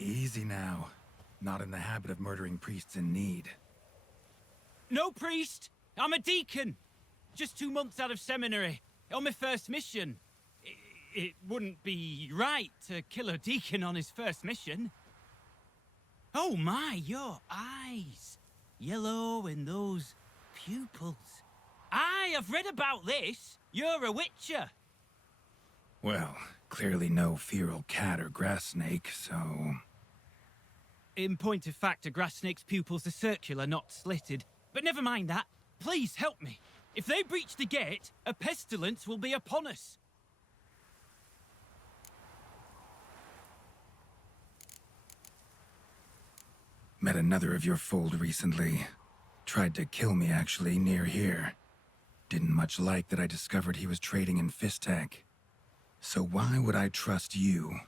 Easy now. Not in the habit of murdering priests in need. No priest! I'm a deacon! Just 2 months out of seminary, on my first mission. It wouldn't be right to kill a deacon on his first mission. Oh my, your eyes. Yellow and those pupils. Aye, I've read about this. You're a witcher. Well, clearly no feral cat or grass snake, so... In point of fact, a grass snake's pupils are circular, not slitted. But never mind that. Please help me. If they breach the gate, a pestilence will be upon us. Met another of your fold recently. Tried to kill me, actually, near here. Didn't much like that I discovered he was trading in Fistek. So why would I trust you?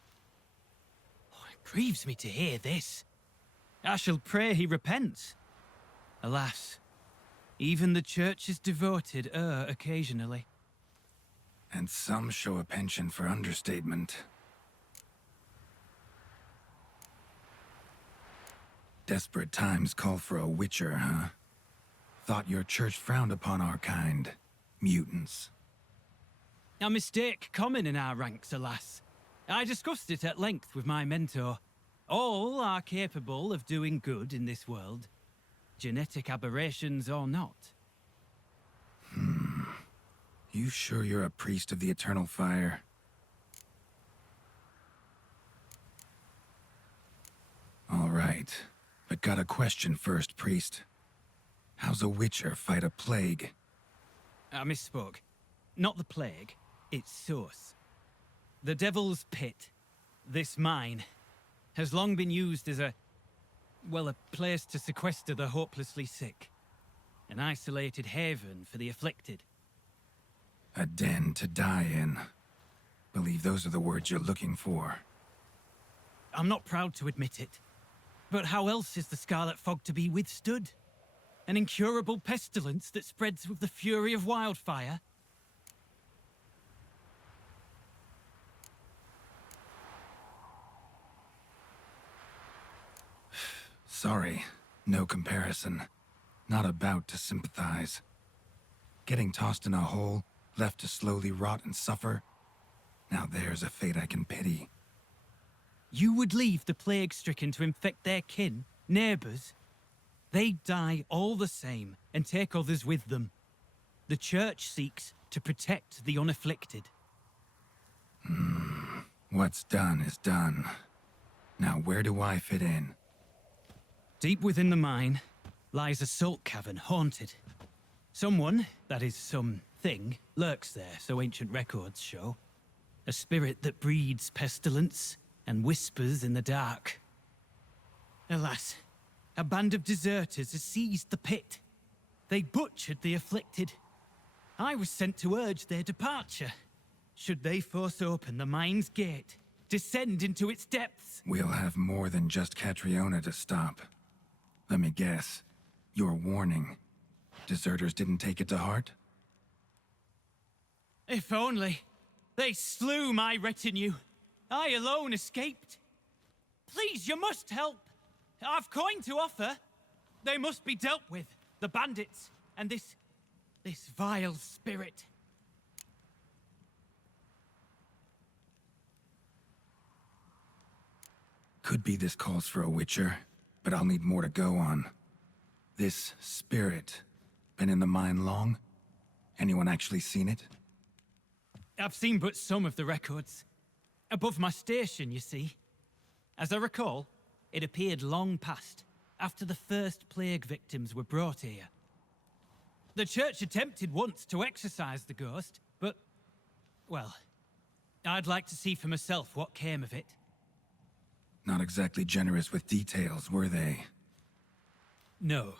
Oh, it grieves me to hear this. I shall pray he repents. Alas, even the Church's devoted err occasionally. And some show a penchant for understatement. Desperate times call for a witcher, huh? Thought your church frowned upon our kind. Mutants. A mistake common in our ranks, alas. I discussed it at length with my mentor. All are capable of doing good in this world. Genetic aberrations or not. You sure you're a priest of the eternal fire? All right. But got a question first, priest. How's a witcher fight a plague? I misspoke. Not the plague, its source. The Devil's Pit, this mine, has long been used as a place to sequester the hopelessly sick. An isolated haven for the afflicted. A den to die in. Believe those are the words you're looking for. I'm not proud to admit it. But how else is the Scarlet Fog to be withstood? An incurable pestilence that spreads with the fury of wildfire? Sorry, no comparison. Not about to sympathize. Getting tossed in a hole, left to slowly rot and suffer? Now there's a fate I can pity. You would leave the plague-stricken to infect their kin, neighbors? They die all the same and take others with them. The Church seeks to protect the unafflicted. What's done is done. Now where do I fit in? Deep within the mine lies a salt cavern haunted. Someone, that is something, lurks there, so ancient records show. A spirit that breeds pestilence and whispers in the dark. Alas, a band of deserters has seized the pit. They butchered the afflicted. I was sent to urge their departure. Should they force open the mine's gate, descend into its depths? We'll have more than just Catriona to stop. Let me guess. Your warning. Deserters didn't take it to heart? If only. They slew my retinue. I alone escaped. Please, you must help. I've coin to offer. They must be dealt with. The bandits and this vile spirit. Could be this calls for a witcher, but I'll need more to go on. This spirit, been in the mine long? Anyone actually seen it? I've seen but some of the records. Above my station, you see. As I recall, it appeared long past, after the first plague victims were brought here. The Church attempted once to exorcise the ghost, but, well, I'd like to see for myself what came of it. Not exactly generous with details, were they? No.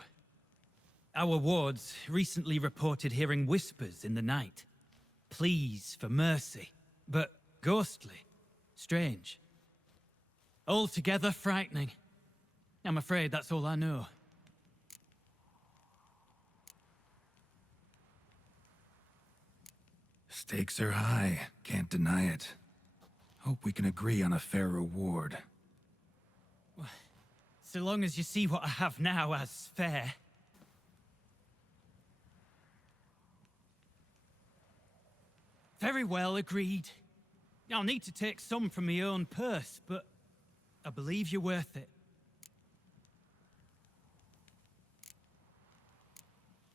Our wards recently reported hearing whispers in the night. Pleas for mercy, but ghostly. Strange. Altogether frightening. I'm afraid that's all I know. Stakes are high, can't deny it. Hope we can agree on a fair reward. So long as you see what I have now as fair. Very well, agreed. I'll need to take some from my own purse, but I believe you're worth it.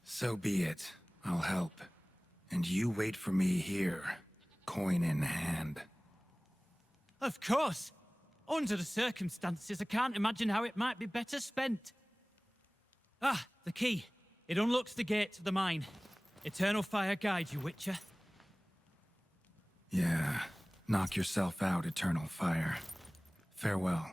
So be it. I'll help. And you wait for me here, coin in hand. Of course. Under the circumstances, I can't imagine how it might be better spent. Ah, the key. It unlocks the gate to the mine. Eternal fire guide you, Witcher. Yeah. Knock yourself out, Eternal Fire. Farewell.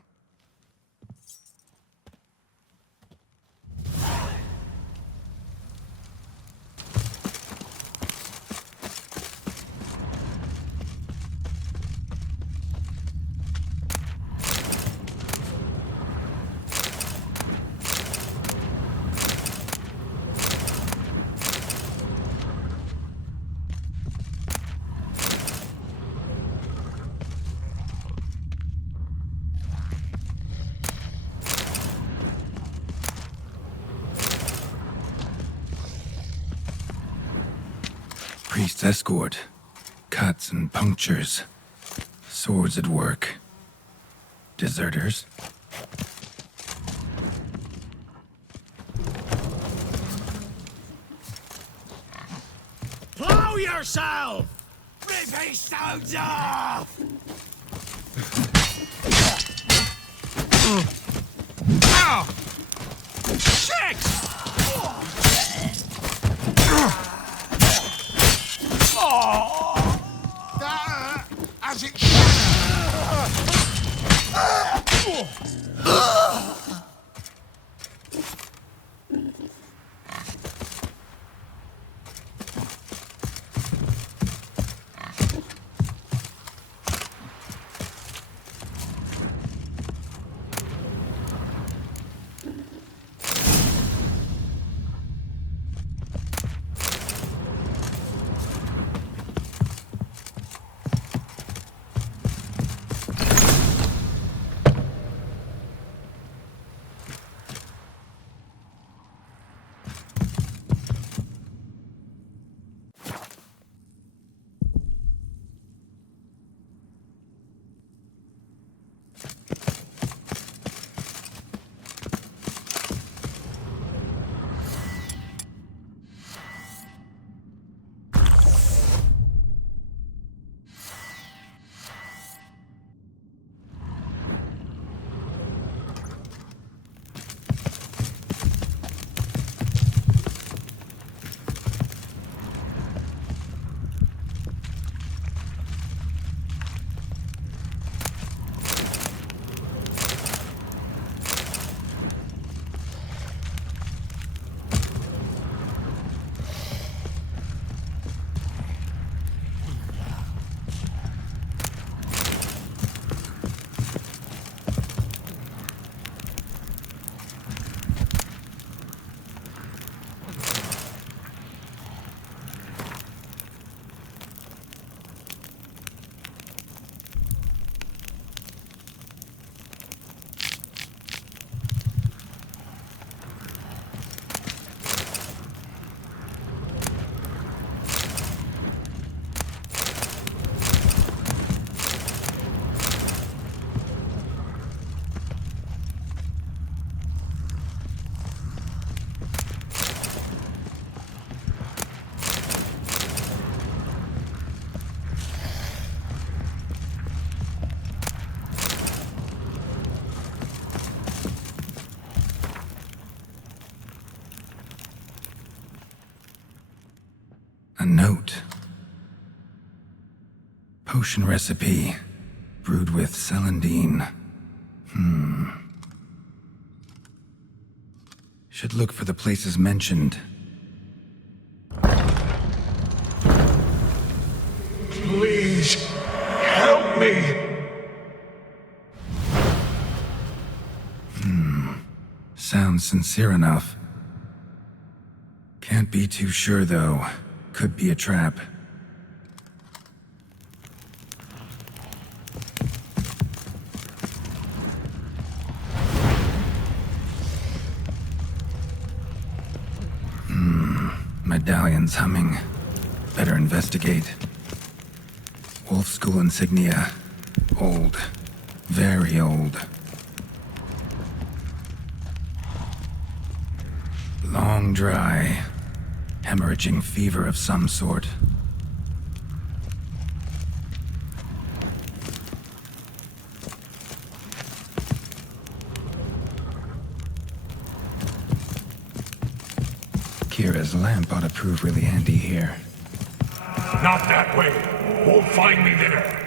Priest's escort. Cuts and punctures. Swords at work. Deserters? Plow yourself! Rip his stones off! Ow! Shit! As it A note. Potion recipe. Brewed with celandine. Should look for the places mentioned. Please, help me! Sounds sincere enough. Can't be too sure, though. Could be a trap. medallion's humming. Better investigate. Wolf School insignia. Old. Very old. Long dry. Hemorrhaging fever of some sort. Kira's lamp ought to prove really handy here. Not that way. Won't find me there.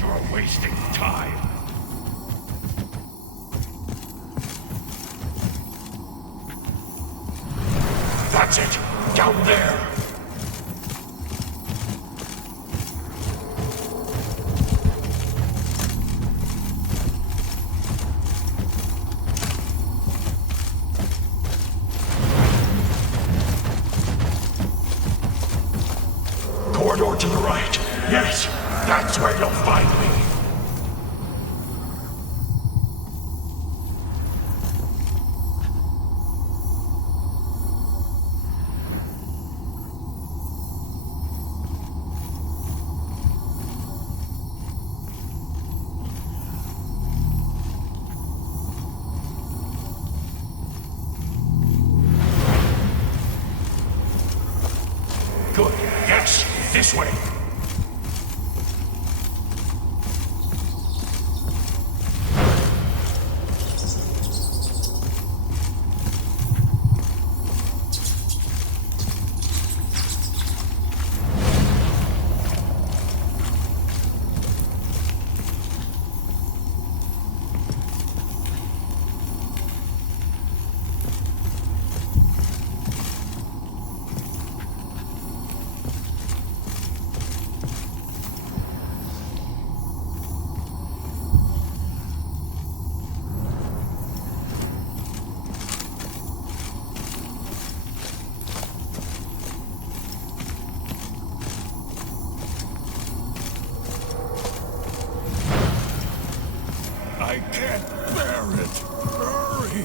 You're wasting time. That's it. Down there. Corridor to the right. Yes, that's where you'll find me. Good. Yes, this way. I can't bear it. Hurry.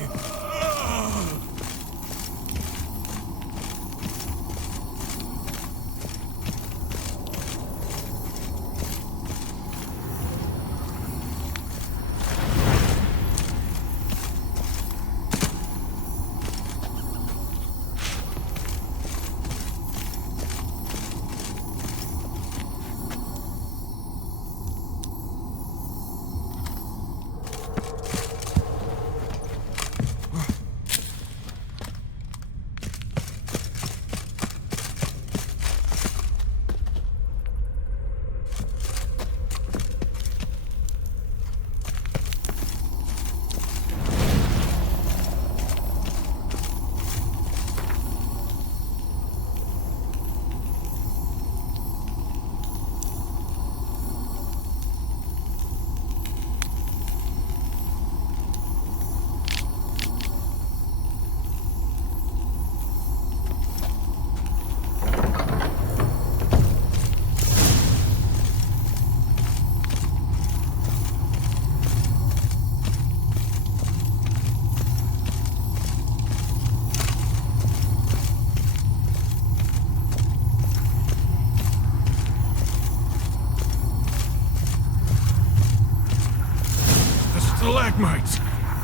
Stalagmites!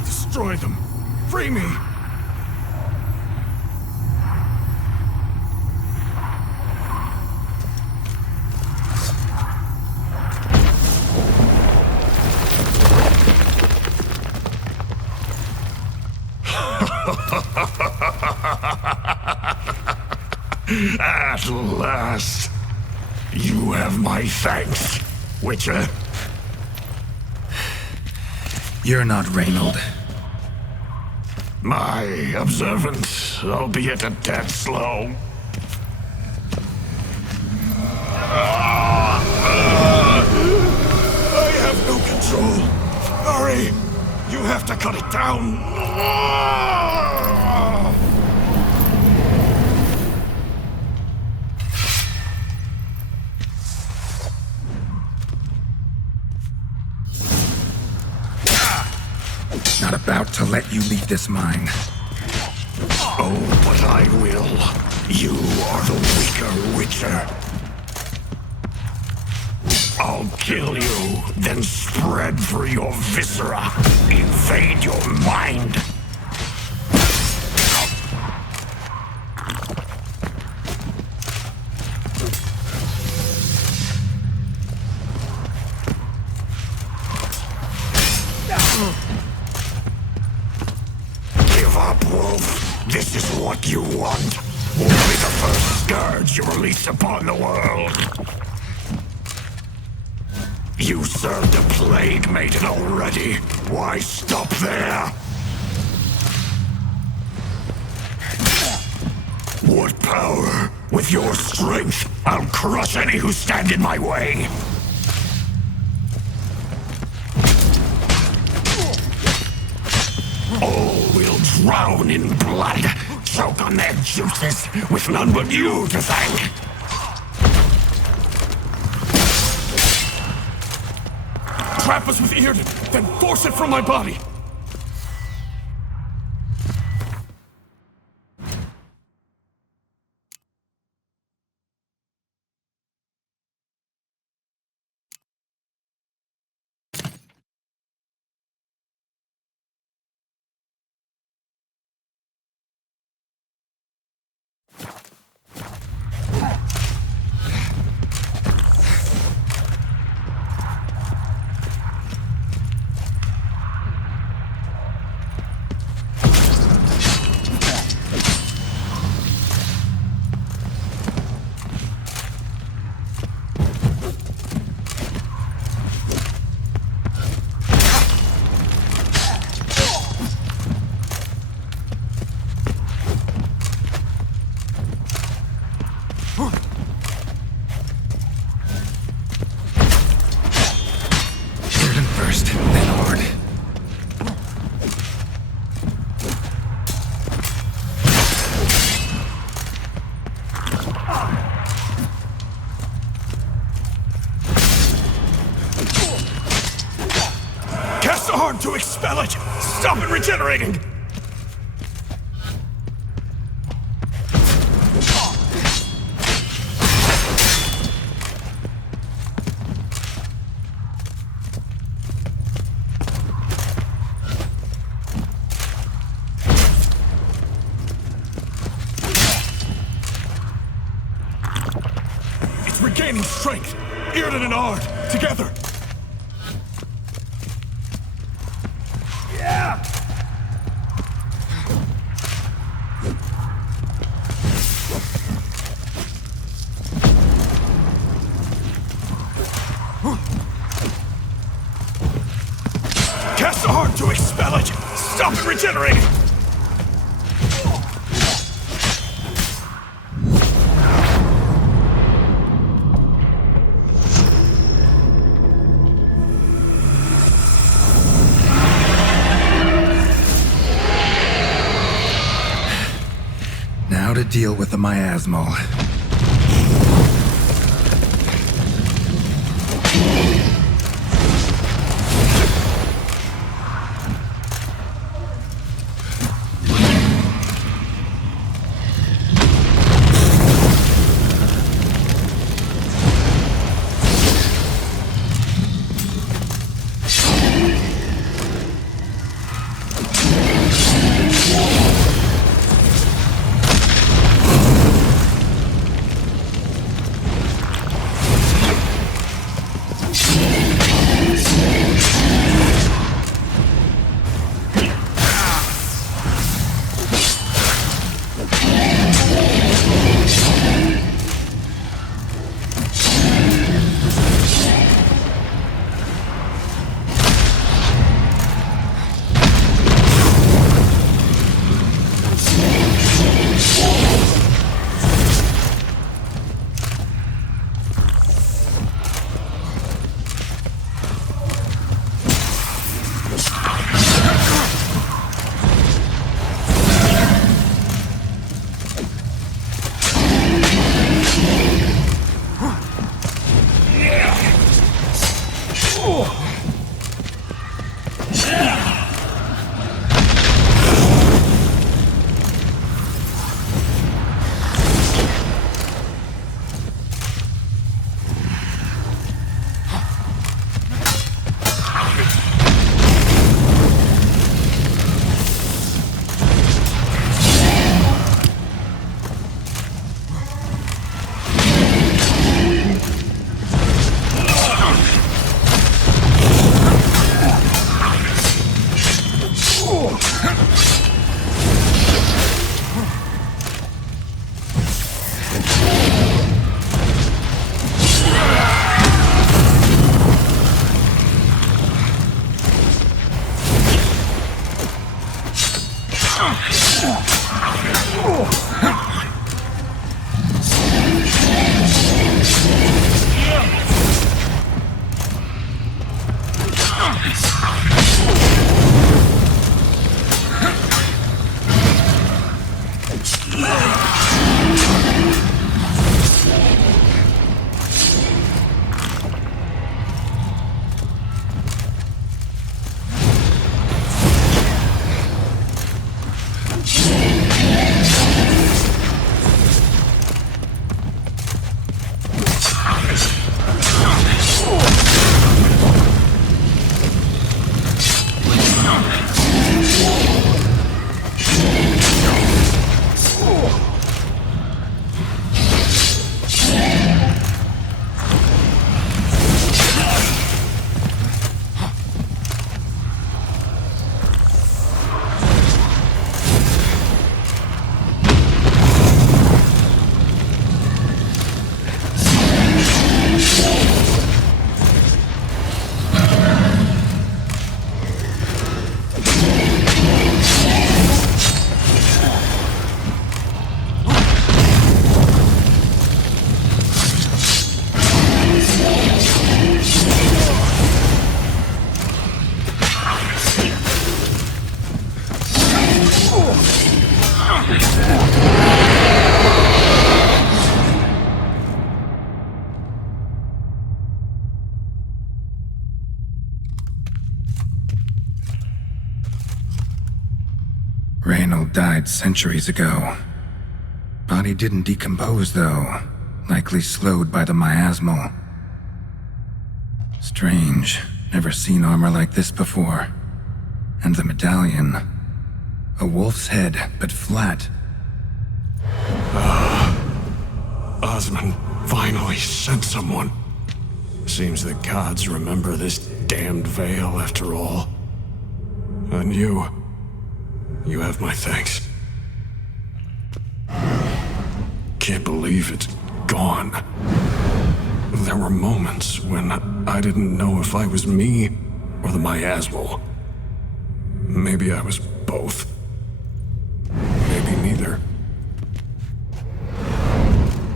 Destroy them! Free me! At last, you have my thanks, Witcher. You're not Reynold. My observant, albeit a tad slow. I have no control. Hurry! You have to cut it down. to let you leave this mine. Oh, but I will. You are the weaker Witcher. I'll kill you, then spread through your viscera, invade your mind. Give up, Wolf. This is what you want. Will be the first scourge you release upon the world. You served a plague maiden already. Why stop there? What power? With your strength, I'll crush any who stand in my way. All will drown in blood, choke on their juices, with none but you to thank. Trap us with Earden, then force it from my body. First, then Horde. Cast a Horde to expel it! Stop it regenerating! Regaining strength! Earden and Ard, together! Yeah! Cast a Horde to expel it! Stop it regenerating! Now to deal with the miasmal. Reynold died centuries ago. Body didn't decompose, though. Likely slowed by the miasmal. Strange. Never seen armor like this before. And the medallion. A wolf's head, but flat. Osmond finally sent someone. Seems the gods remember this damned veil after all. And you have my thanks. Can't believe it's gone. There were moments when I didn't know if I was me or the miasmal. Maybe I was both. Maybe neither.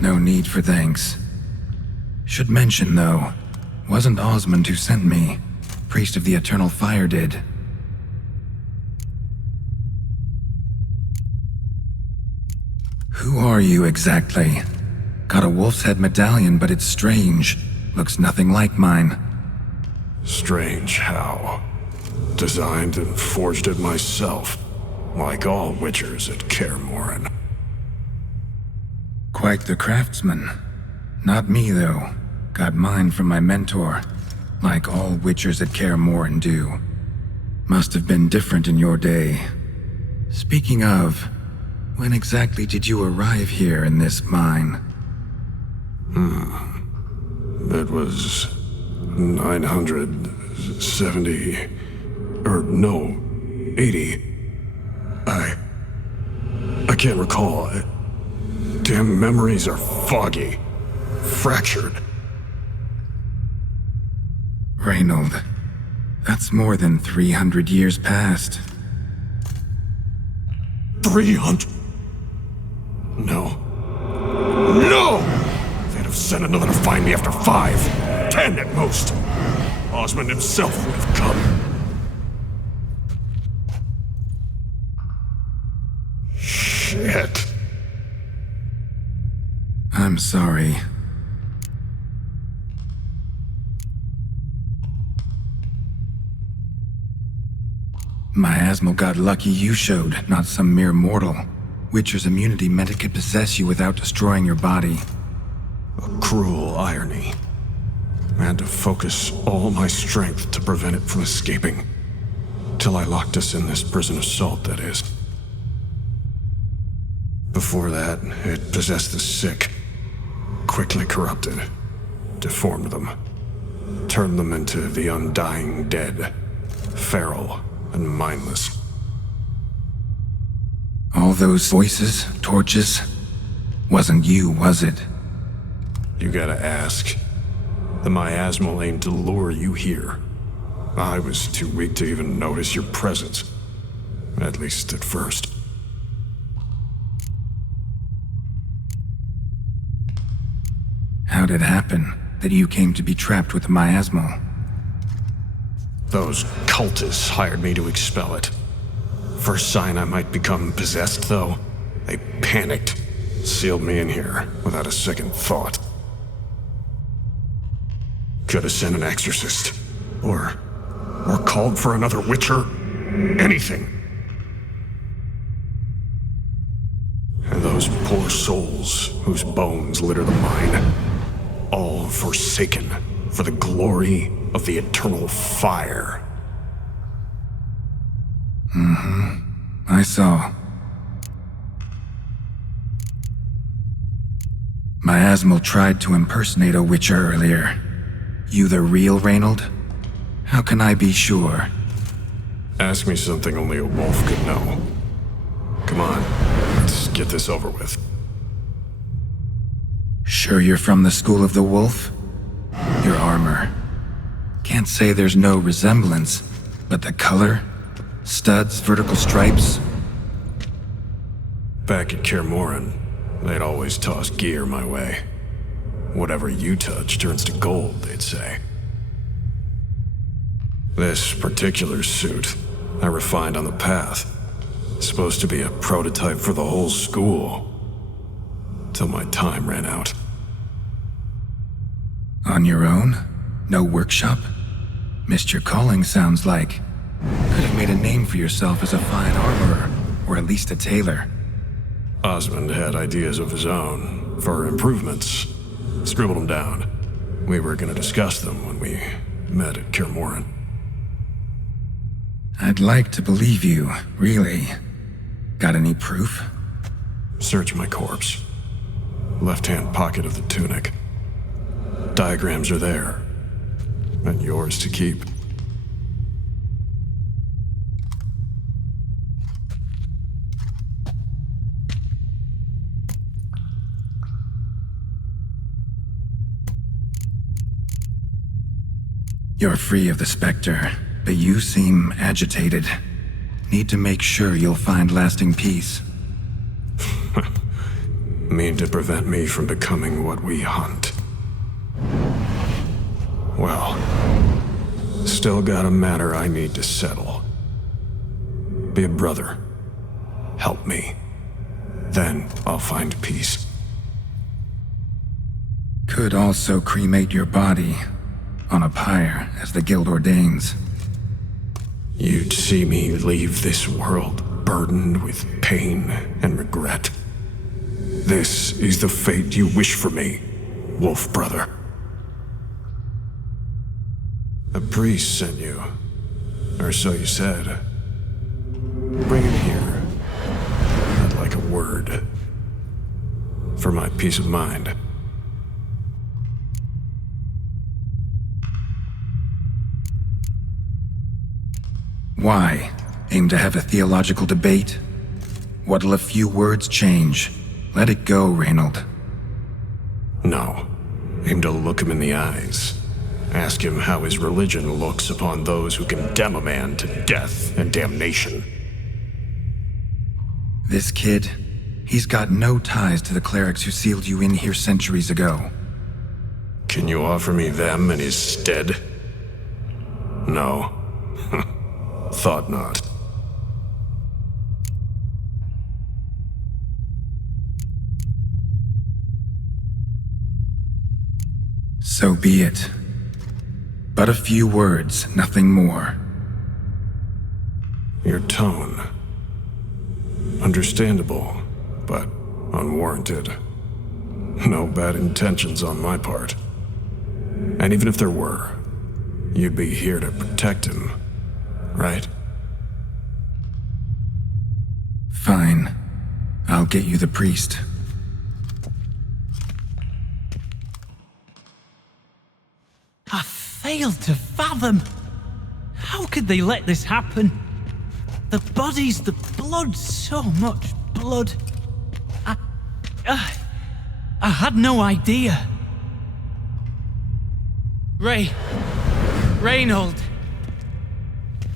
No need for thanks. Should mention, though, wasn't Osmond who sent me. Priest of the Eternal Fire did. Who are you exactly? Got a wolf's head medallion, but it's strange. Looks nothing like mine. Strange how. Designed and forged it myself, like all witchers at Kaer Morhen. Quite the craftsman. Not me, though. Got mine from my mentor, like all witchers at Kaer Morhen do. Must have been different in your day. Speaking of, when exactly did you arrive here in this mine? It was 970... or no, 80. I can't recall. Damn memories are foggy. Fractured. Reynold, that's more than 300 years past. 300? No. No! They'd have sent another to find me after 5, 10 at most. Osmond himself would have come. Shit. I'm sorry. Miasmal got lucky you showed, not some mere mortal. Witcher's immunity meant it could possess you without destroying your body. A cruel irony. I had to focus all my strength to prevent it from escaping. Till I locked us in this prison assault, that is. Before that, it possessed the sick. Quickly corrupted. Deformed them. Turned them into the undying dead. Feral and mindless. All those voices, torches, wasn't you, was it? You gotta ask. The miasmal aimed to lure you here. I was too weak to even notice your presence. At least at first. How'd it happen that you came to be trapped with the miasmal? Those cultists hired me to expel it. First sign I might become possessed, though, they panicked, sealed me in here without a second thought. Could have sent an exorcist, or called for another witcher, anything. And those poor souls whose bones litter the mine, all forsaken for the glory of the eternal fire. I saw. Miasmal tried to impersonate a witcher earlier. You the real Reynold? How can I be sure? Ask me something only a wolf could know. Come on, let's get this over with. Sure you're from the School of the Wolf? Your armor. Can't say there's no resemblance, but the color? Studs, vertical stripes? Back at Kaer Morhen, they'd always toss gear my way. Whatever you touch turns to gold, they'd say. This particular suit, I refined on the path. Supposed to be a prototype for the whole school. Till my time ran out. On your own? No workshop? Missed your calling, sounds like. Could have made a name for yourself as a fine armorer, or at least a tailor. Osmond had ideas of his own, for improvements. Scribbled them down. We were gonna discuss them when we met at Kirmoran. I'd like to believe you, really. Got any proof? Search my corpse. Left-hand pocket of the tunic. Diagrams are there. And yours to keep. You're free of the Spectre, but you seem agitated. Need to make sure you'll find lasting peace. Mean to prevent me from becoming what we hunt. Well, still got a matter I need to settle. Be a brother. Help me. Then I'll find peace. Could also cremate your body on a pyre, as the guild ordains. You'd see me leave this world burdened with pain and regret. This is the fate you wish for me, Wolf Brother. A priest sent you, or so you said. Bring him here. I'd like a word. For my peace of mind. Why? Aim to have a theological debate? What'll a few words change? Let it go, Reynold. No. Aim to look him in the eyes. Ask him how his religion looks upon those who condemn a man to death and damnation. This kid, he's got no ties to the clerics who sealed you in here centuries ago. Can you offer me them in his stead? No. Thought not. So be it. But a few words, nothing more. Your tone. Understandable, but unwarranted. No bad intentions on my part. And even if there were, you'd be here to protect him, right? Fine. I'll get you the priest. I failed to fathom. How could they let this happen? The bodies, the blood, so much blood. I had no idea. Reynold.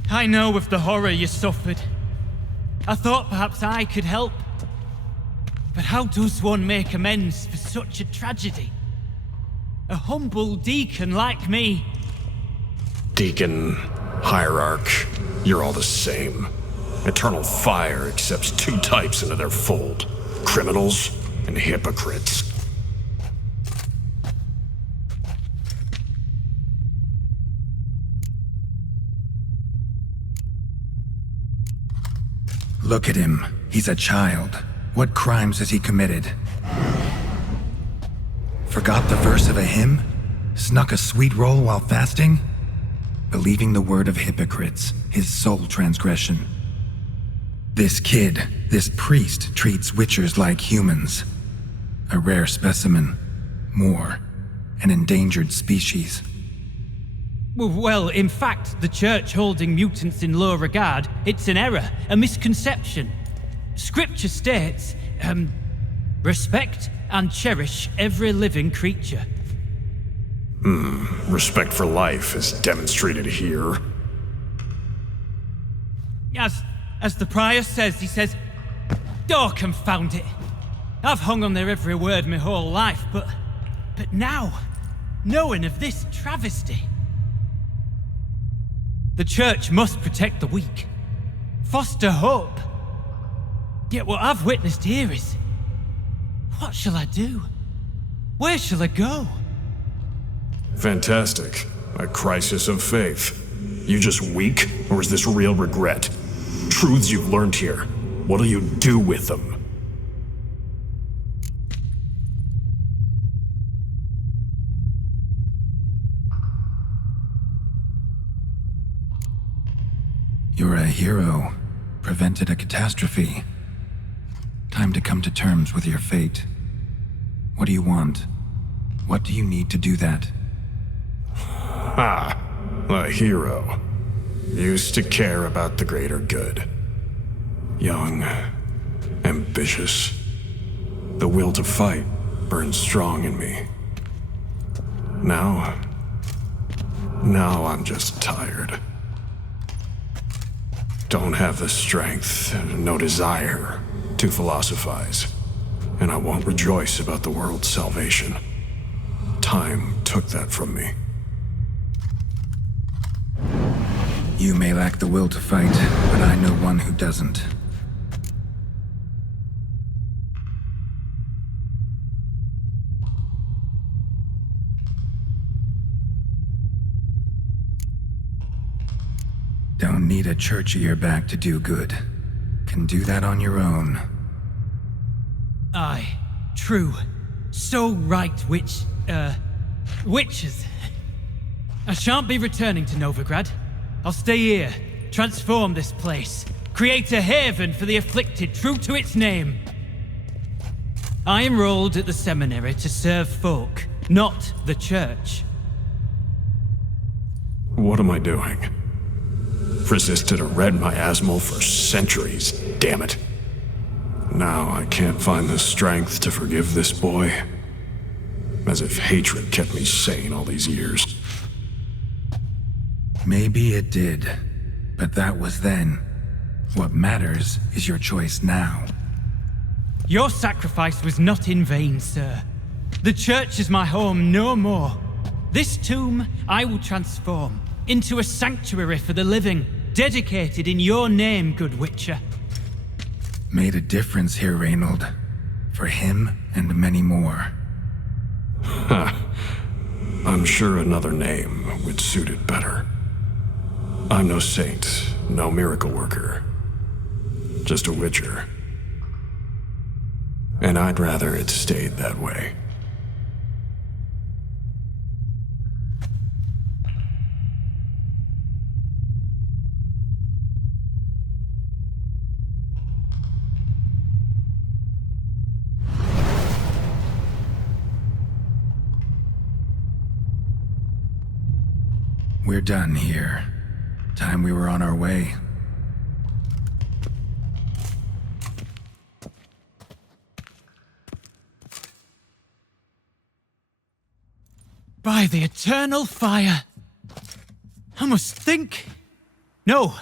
I know of the horror you suffered. I thought perhaps I could help. But how does one make amends for such a tragedy? A humble deacon like me. Deacon, hierarch, you're all the same. Eternal Fire accepts two types into their fold. Criminals and hypocrites. Look at him. He's a child. What crimes has he committed? Forgot the verse of a hymn? Snuck a sweet roll while fasting? Believing the word of hypocrites, his sole transgression. This kid, this priest, treats witchers like humans. A rare specimen. More. An endangered species. Well, in fact, the church holding mutants in low regard, it's an error, a misconception. Scripture states, respect and cherish every living creature. Respect for life is demonstrated here. As the prior says, he says, oh, confound it. I've hung on their every word my whole life, but now, knowing of this travesty, the church must protect the weak, foster hope, Yet what I've witnessed here is... What shall I do? Where shall I go? Fantastic. A crisis of faith. You just weak, or is this real regret? Truths you've learned here. What'll you do with them? You're a hero. Prevented a catastrophe. Time to come to terms with your fate. What do you want? What do you need to do that? Ha! A hero. Used to care about the greater good. Young. Ambitious. The will to fight burns strong in me. Now I'm just tired. Don't have the strength, no desire to philosophize, and I won't rejoice about the world's salvation. Time took that from me. You may lack the will to fight, but I know one who doesn't. Don't need a church at your back to do good. Can do that on your own. Aye, true. So right, witches. I shan't be returning to Novigrad. I'll stay here, transform this place, create a haven for the afflicted, true to its name. I enrolled at the seminary to serve folk, not the church. What am I doing? Resisted a red miasmal for centuries, damn it. Now I can't find the strength to forgive this boy. As if hatred kept me sane all these years. Maybe it did, but that was then. What matters is your choice now. Your sacrifice was not in vain, sir. The church is my home no more. This tomb I will transform into a sanctuary for the living, dedicated in your name, good Witcher. Made a difference here, Reynold. For him and many more. I'm sure another name would suit it better. I'm no saint, no miracle worker. Just a Witcher. And I'd rather it stayed that way. We're done here. Time we were on our way. By the eternal fire! I must think. No.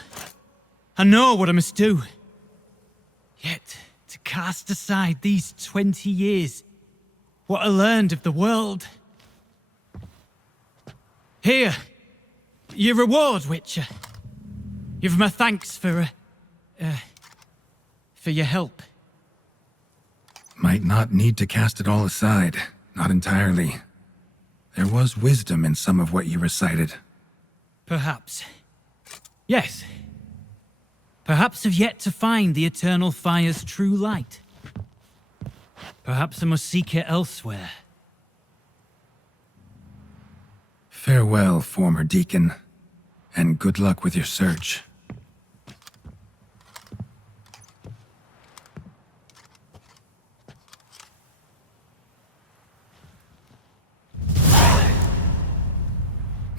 I know what I must do. Yet, to cast aside these 20 years, what I learned of the world. Here. Your reward, Witcher. You've my thanks for your help. Might not need to cast it all aside. Not entirely. There was wisdom in some of what you recited. Perhaps. Yes. Perhaps I've yet to find the eternal fire's true light. Perhaps I must seek it elsewhere. Farewell, former deacon. And good luck with your search.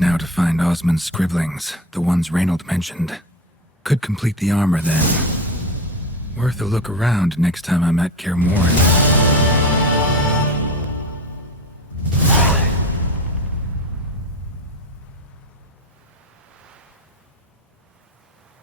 Now to find Osmond's scribblings, the ones Reynold mentioned. Could complete the armor then. Worth a look around next time I'm at Kaer Morhen.